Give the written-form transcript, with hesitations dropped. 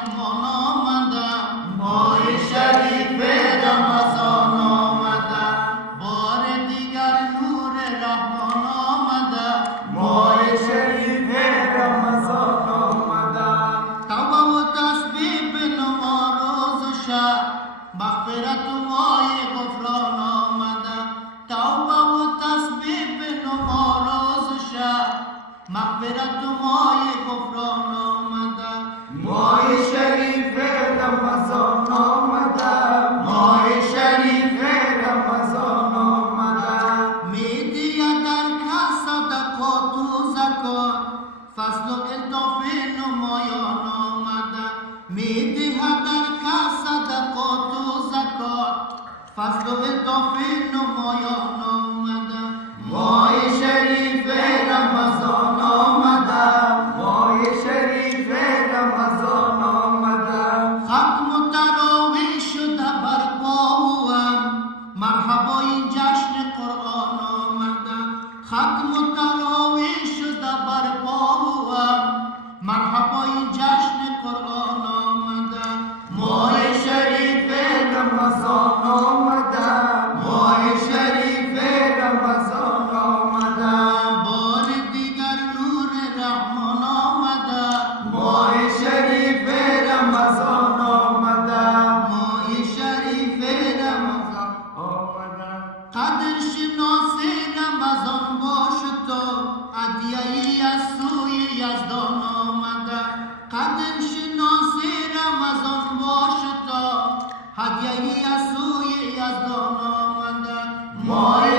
رحمان آمدم، ماه شریف رمضان آمدم، بار دیگر نور رحمان آمدم، ماه شریف رمضان آمدم. توبه و تسبیح به نما روز و شب، مغفرت و ماه غفران آمدم. توبه و تسبیح به نما روز و شب، مغفرت و ماه غفران آمدم. ماه شریف رمضان آمدم، ماه شریف رمضان آمدم. می دید در کس صدقات و زکات، فضل و الطاف نمایان آمدم. می دید در کس صدقات و زکات، فضل و الطاف نمایان آمدم. ماه شریف رمضان آمدم، ماه شریف رمضان آمدم. ختم و تراویح شده برپایم، مرحبا این جشن قرآن آمدم. ختم و تراویح شده برپایم، مرحبا این جشن قرآن آمدم. ماه شریف رمضان آمدم، ماه شریف رمضان آمدم. بار دیگر نور رحمان آمدم، ماه شریف رمضان آمدم، ماه شریف رمضان آمدم. قدر شناس رمضان باش تو، هدیه‌ای از سوی یزدان آمده. قدر شناس رمضان باش تو، هدیه‌ای از سوی یزدان آمده. ماه